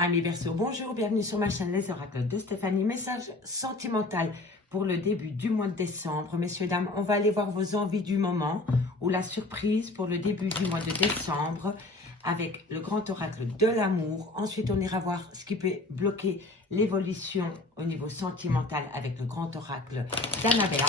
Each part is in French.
Amis Verseau, bonjour, bienvenue sur ma chaîne Les Oracles de Stéphanie. Message sentimental pour le début du mois de décembre. Messieurs, dames, on va aller voir vos envies du moment ou la surprise pour le début du mois de décembre avec le grand oracle de l'amour. Ensuite, on ira voir ce qui peut bloquer l'évolution au niveau sentimental avec le grand oracle d'Annabella.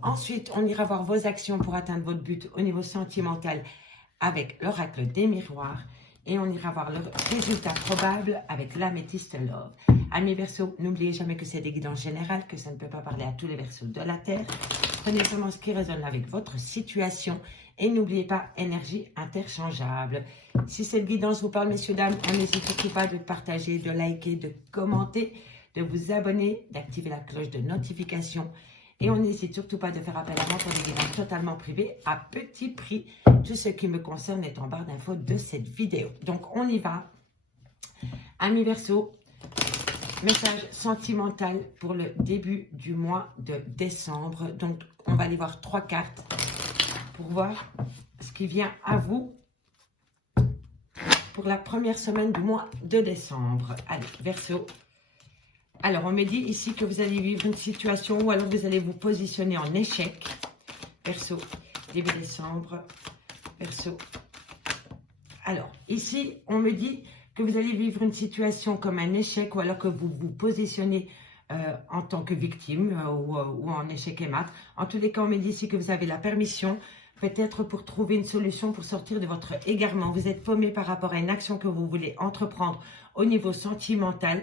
Ensuite, on ira voir vos actions pour atteindre votre but au niveau sentimental avec l'oracle des miroirs. Et on ira voir le résultat probable avec l'améthyste love. Amis Verseau, n'oubliez jamais que c'est des guidances générales, que ça ne peut pas parler à tous les Verseaux de la Terre. Prenez seulement ce qui résonne avec votre situation. Et n'oubliez pas, énergie interchangeable. Si cette guidance vous parle, messieurs, dames, on n'hésite surtout pas de partager, de liker, de commenter, de vous abonner, d'activer la cloche de notification. Et on n'hésite surtout pas de faire appel à moi pour des guidances totalement privées à petit prix. Tout ce qui me concerne est en barre d'infos de cette vidéo. Donc, on y va. Amis Verseau, message sentimental pour le début du mois de décembre. Donc, on va aller voir 3 cartes pour voir ce qui vient à vous pour la première semaine du mois de décembre. Allez, Verseau. Alors, on me dit ici que vous allez vivre une situation ou alors vous allez vous positionner en échec. Verseau, début décembre. Verseau. Alors, ici, on me dit que vous allez vivre une situation comme un échec ou alors que vous vous positionnez en tant que victime ou en échec et mat. En tous les cas, on me dit ici que vous avez la permission, peut-être pour trouver une solution pour sortir de votre égarement. Vous êtes paumé par rapport à une action que vous voulez entreprendre au niveau sentimental.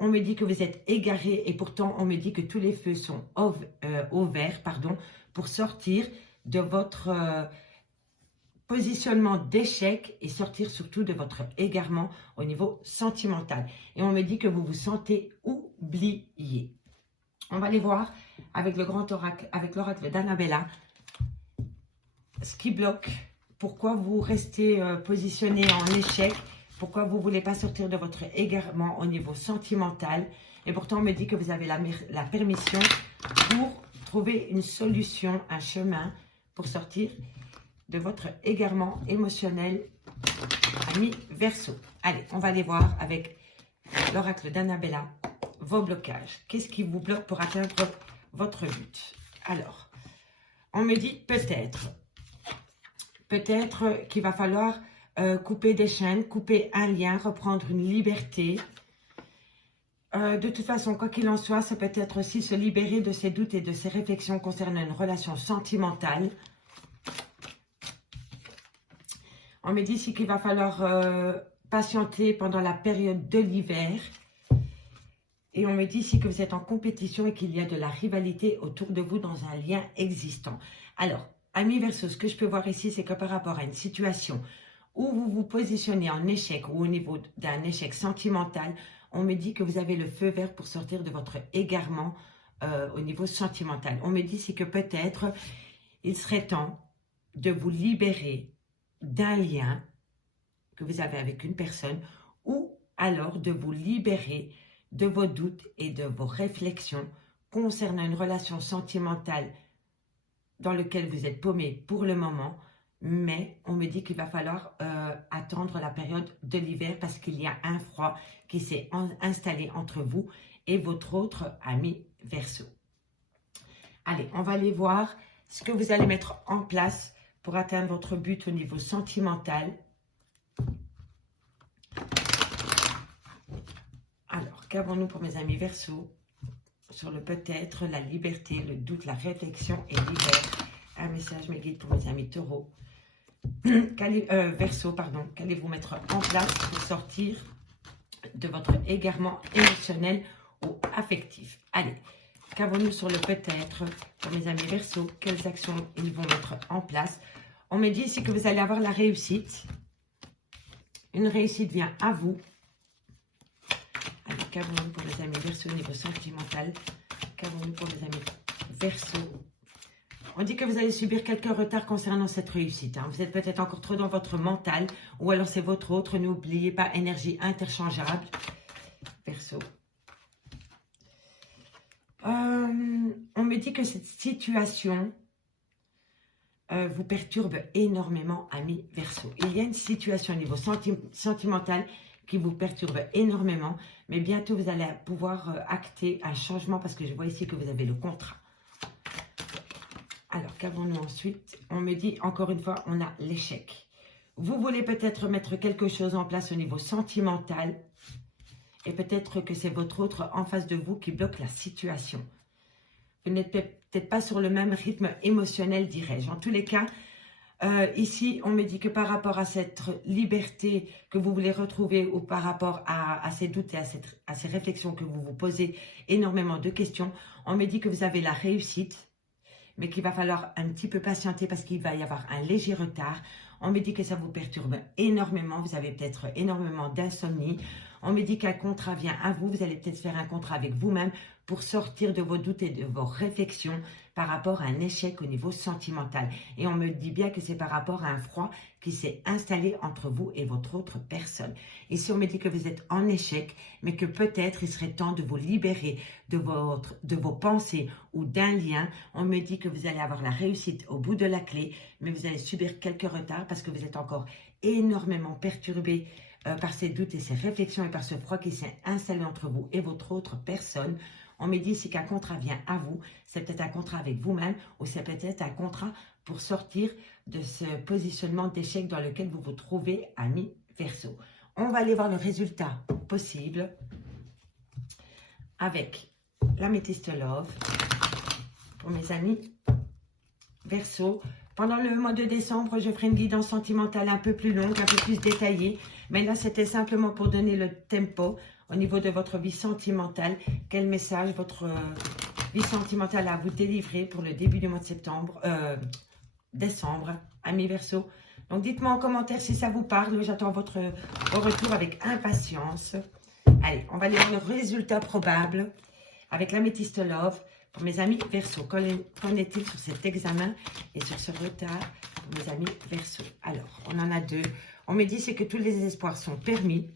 On me dit que vous êtes égaré et pourtant on me dit que tous les feux sont au vert, pour sortir de votre positionnement d'échec et sortir surtout de votre égarement au niveau sentimental. Et on me dit que vous vous sentez oublié. On va aller voir avec le grand oracle, avec l'oracle d'Annabella, ce qui bloque, pourquoi vous restez positionné en échec. Pourquoi vous ne voulez pas sortir de votre égarement au niveau sentimental. Et pourtant, on me dit que vous avez la permission pour trouver une solution, un chemin pour sortir de votre égarement émotionnel, amis Verseau. Allez, on va aller voir avec l'oracle d'Annabella vos blocages. Qu'est-ce qui vous bloque pour atteindre votre but? Alors, on me dit peut-être qu'il va falloir couper des chaînes, couper un lien, reprendre une liberté. De toute façon, quoi qu'il en soit, ça peut être aussi se libérer de ses doutes et de ses réflexions concernant une relation sentimentale. On me dit ici qu'il va falloir patienter pendant la période de l'hiver. Et on me dit ici que vous êtes en compétition et qu'il y a de la rivalité autour de vous dans un lien existant. Alors, amis Verseau, ce que je peux voir ici, c'est que par rapport à une situation où vous vous positionnez en échec ou au niveau d'un échec sentimental, on me dit que vous avez le feu vert pour sortir de votre égarement au niveau sentimental. On me dit ici que peut-être il serait temps de vous libérer d'un lien que vous avez avec une personne ou alors de vous libérer de vos doutes et de vos réflexions concernant une relation sentimentale dans laquelle vous êtes paumé pour le moment. Mais on me dit qu'il va falloir attendre la période de l'hiver parce qu'il y a un froid qui s'est installé entre vous et votre autre ami Verseau. Allez, on va aller voir ce que vous allez mettre en place pour atteindre votre but au niveau sentimental. Alors, qu'avons-nous pour mes amis Verseau sur le peut-être, la liberté, le doute, la réflexion et l'hiver? Un message me guide pour mes amis Taureau. Verseau, qu'allez-vous mettre en place pour sortir de votre égarement émotionnel ou affectif? Allez, qu'avons-nous sur le peut-être pour mes amis Verseau? Quelles actions ils vont mettre en place? On me dit ici que vous allez avoir la réussite. Une réussite vient à vous. Allez, qu'avons-nous pour les amis Verseau au niveau sentimental? Qu'avons-nous pour les amis Verseau? On dit que vous allez subir quelques retards concernant cette réussite. Vous êtes peut-être encore trop dans votre mental ou alors c'est votre autre. N'oubliez pas, énergie interchangeable. Verseau. On me dit que cette situation vous perturbe énormément, amis Verseau. Il y a une situation au niveau sentimental qui vous perturbe énormément. Mais bientôt, vous allez pouvoir acter un changement parce que je vois ici que vous avez le contrat. Alors, qu'avons-nous ensuite? On me dit, encore une fois, on a l'échec. Vous voulez peut-être mettre quelque chose en place au niveau sentimental. Et peut-être que c'est votre autre en face de vous qui bloque la situation. Vous n'êtes peut-être pas sur le même rythme émotionnel, dirais-je. En tous les cas, ici, on me dit que par rapport à cette liberté que vous voulez retrouver ou par rapport à ces doutes et à ces réflexions que vous vous posez énormément de questions, on me dit que vous avez la réussite, mais qu'il va falloir un petit peu patienter parce qu'il va y avoir un léger retard. On me dit que ça vous perturbe énormément, vous avez peut-être énormément d'insomnie. On me dit qu'un contrat vient à vous, vous allez peut-être faire un contrat avec vous-même pour sortir de vos doutes et de vos réflexions par rapport à un échec au niveau sentimental. Et on me dit bien que c'est par rapport à un froid qui s'est installé entre vous et votre autre personne. Ici, on me dit que vous êtes en échec, mais que peut-être il serait temps de vous libérer de vos pensées ou d'un lien. On me dit que vous allez avoir la réussite au bout de la clé, mais vous allez subir quelques retards parce que vous êtes encore énormément perturbé par ces doutes et ces réflexions et par ce froid qui s'est installé entre vous et votre autre personne. On me dit ici qu'un contrat vient à vous, c'est peut-être un contrat avec vous-même ou c'est peut-être un contrat pour sortir de ce positionnement d'échec dans lequel vous vous trouvez, ami Verseau. On va aller voir le résultat possible avec l'améthyste Love pour mes amis Verseau. Pendant le mois de décembre, je ferai une guidance sentimentale un peu plus longue, un peu plus détaillée. Mais là, c'était simplement pour donner le tempo au niveau de votre vie sentimentale. Quel message votre vie sentimentale a à vous délivrer pour le début du mois de décembre, amis Verseau. Donc, dites-moi en commentaire si ça vous parle. J'attends votre retour avec impatience. Allez, on va aller voir le résultat probable avec l'améthyste Love. Pour mes amis Verseau, qu'en est-il sur cet examen et sur ce retard pour mes amis Verseau? Alors, on en a deux. On me dit c'est que tous les espoirs sont permis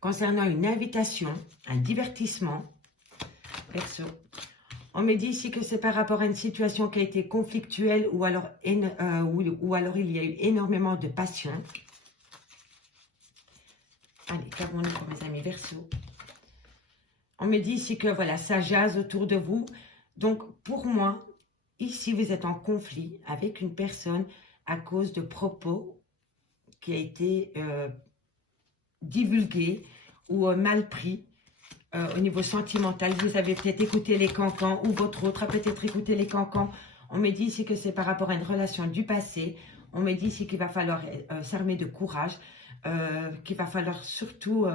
concernant une invitation, un divertissement. Verseau. On me dit ici que c'est par rapport à une situation qui a été conflictuelle ou alors il y a eu énormément de passion. Allez, qu'avons-nous pour mes amis Verseau? On me dit ici que voilà, ça jase autour de vous. Donc, pour moi, ici, vous êtes en conflit avec une personne à cause de propos qui a été divulgué ou mal pris au niveau sentimental. Vous avez peut-être écouté les cancans ou votre autre a peut-être écouté les cancans. On me dit ici que c'est par rapport à une relation du passé. On me dit ici qu'il va falloir s'armer de courage, qu'il va falloir surtout...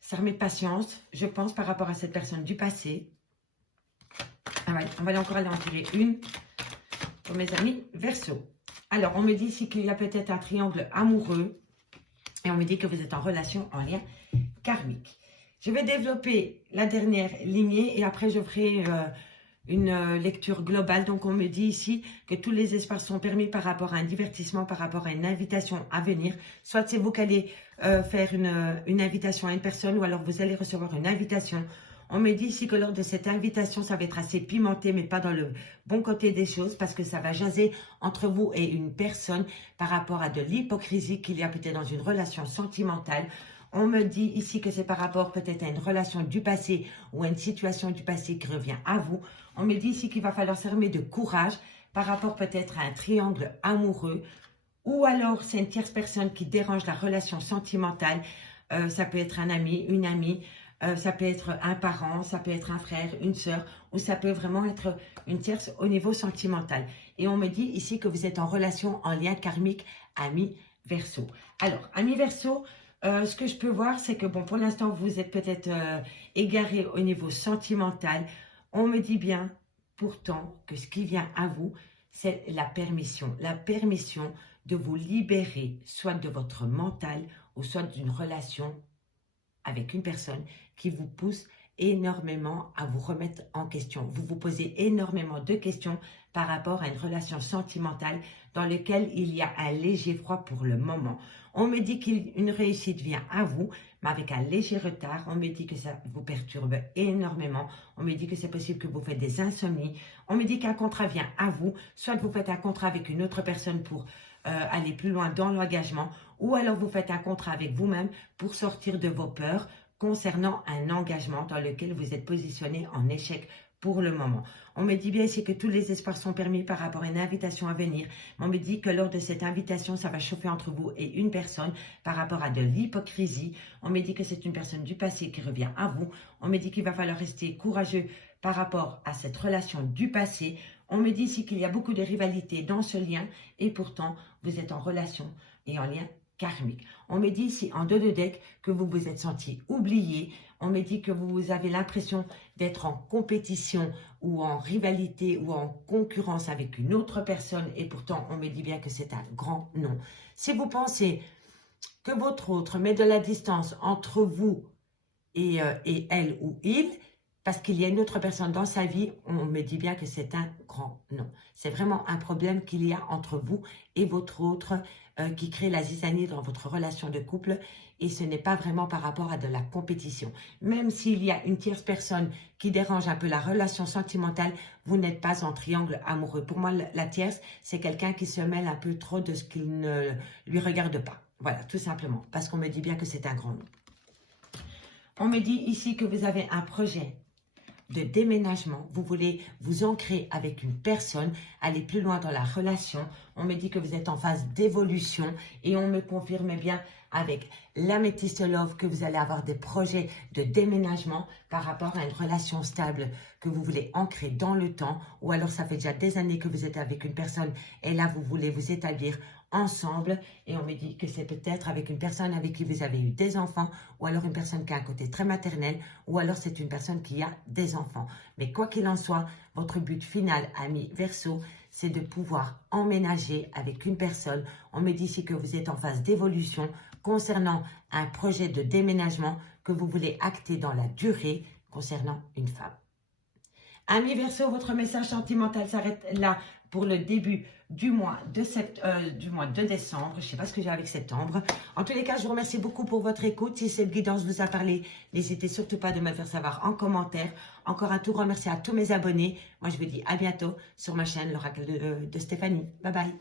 s'armer de patience, je pense, par rapport à cette personne du passé. Ah ouais, on va aller encore aller en tirer une pour mes amis Verseau. Alors, on me dit ici qu'il y a peut-être un triangle amoureux et on me dit que vous êtes en relation, en lien karmique. Je vais développer la dernière lignée et après je ferai une lecture globale. Donc, on me dit ici que tous les espaces sont permis par rapport à un divertissement, par rapport à une invitation à venir. Soit c'est vous qui allez faire une invitation à une personne ou alors vous allez recevoir une invitation. On me dit ici que lors de cette invitation, ça va être assez pimenté, mais pas dans le bon côté des choses parce que ça va jaser entre vous et une personne par rapport à de l'hypocrisie qu'il y a peut-être dans une relation sentimentale. On me dit ici que c'est par rapport peut-être à une relation du passé ou à une situation du passé qui revient à vous. On me dit ici qu'il va falloir s'armer de courage par rapport peut-être à un triangle amoureux ou alors c'est une tierce personne qui dérange la relation sentimentale. Ça peut être un ami, une amie, ça peut être un parent, ça peut être un frère, une sœur ou ça peut vraiment être une tierce au niveau sentimental. Et on me dit ici que vous êtes en relation, en lien karmique, ami Verseau. Alors, ami Verseau, ce que je peux voir, c'est que bon, pour l'instant, vous êtes peut-être égaré au niveau sentimental. On me dit bien, pourtant, que ce qui vient à vous, c'est la permission. La permission de vous libérer, soit de votre mental, ou soit d'une relation avec une personne qui vous pousse énormément à vous remettre en question. Vous vous posez énormément de questions par rapport à une relation sentimentale dans laquelle il y a un léger froid pour le moment. On me dit qu'une réussite vient à vous, mais avec un léger retard. On me dit que ça vous perturbe énormément. On me dit que c'est possible que vous faites des insomnies. On me dit qu'un contrat vient à vous. Soit vous faites un contrat avec une autre personne pour aller plus loin dans l'engagement, ou alors vous faites un contrat avec vous-même pour sortir de vos peurs concernant un engagement dans lequel vous êtes positionné en échec pour le moment. On me dit bien ici que tous les espoirs sont permis par rapport à une invitation à venir. On me dit que lors de cette invitation, ça va chauffer entre vous et une personne par rapport à de l'hypocrisie. On me dit que c'est une personne du passé qui revient à vous. On me dit qu'il va falloir rester courageux par rapport à cette relation du passé. On me dit ici qu'il y a beaucoup de rivalité dans ce lien et pourtant, vous êtes en relation et en lien karmique. On me dit ici en 2 de deck que vous vous êtes senti oublié. On me dit que vous avez l'impression d'être en compétition ou en rivalité ou en concurrence avec une autre personne et pourtant on me dit bien que c'est un grand non. Si vous pensez que votre autre met de la distance entre vous et elle ou il, parce qu'il y a une autre personne dans sa vie, on me dit bien que c'est un grand non. C'est vraiment un problème qu'il y a entre vous et votre autre qui crée la zizanie dans votre relation de couple et ce n'est pas vraiment par rapport à de la compétition. Même s'il y a une tierce personne qui dérange un peu la relation sentimentale, vous n'êtes pas en triangle amoureux. Pour moi, la tierce, c'est quelqu'un qui se mêle un peu trop de ce qui ne lui regarde pas. Voilà, tout simplement, parce qu'on me dit bien que c'est un grand non. On me dit ici que vous avez un projet de déménagement, vous voulez vous ancrer avec une personne, aller plus loin dans la relation. On me dit que vous êtes en phase d'évolution et on me confirme bien avec l'améthyste love que vous allez avoir des projets de déménagement par rapport à une relation stable que vous voulez ancrer dans le temps ou alors ça fait déjà des années que vous êtes avec une personne et là vous voulez vous établir ensemble et on me dit que c'est peut-être avec une personne avec qui vous avez eu des enfants ou alors une personne qui a un côté très maternel ou alors c'est une personne qui a des enfants. Mais quoi qu'il en soit, votre but final, ami Verseau, c'est de pouvoir emménager avec une personne. On me dit ici que vous êtes en phase d'évolution concernant un projet de déménagement que vous voulez acter dans la durée concernant une femme. Ami Verseau, votre message sentimental s'arrête là pour le début du mois de décembre. Je ne sais pas ce que j'ai avec septembre. En tous les cas, je vous remercie beaucoup pour votre écoute. Si cette guidance vous a parlé, n'hésitez surtout pas de me le faire savoir en commentaire. Encore un tout grand merci à tous mes abonnés. Moi, je vous dis à bientôt sur ma chaîne, l'Oracle de Stéphanie. Bye bye.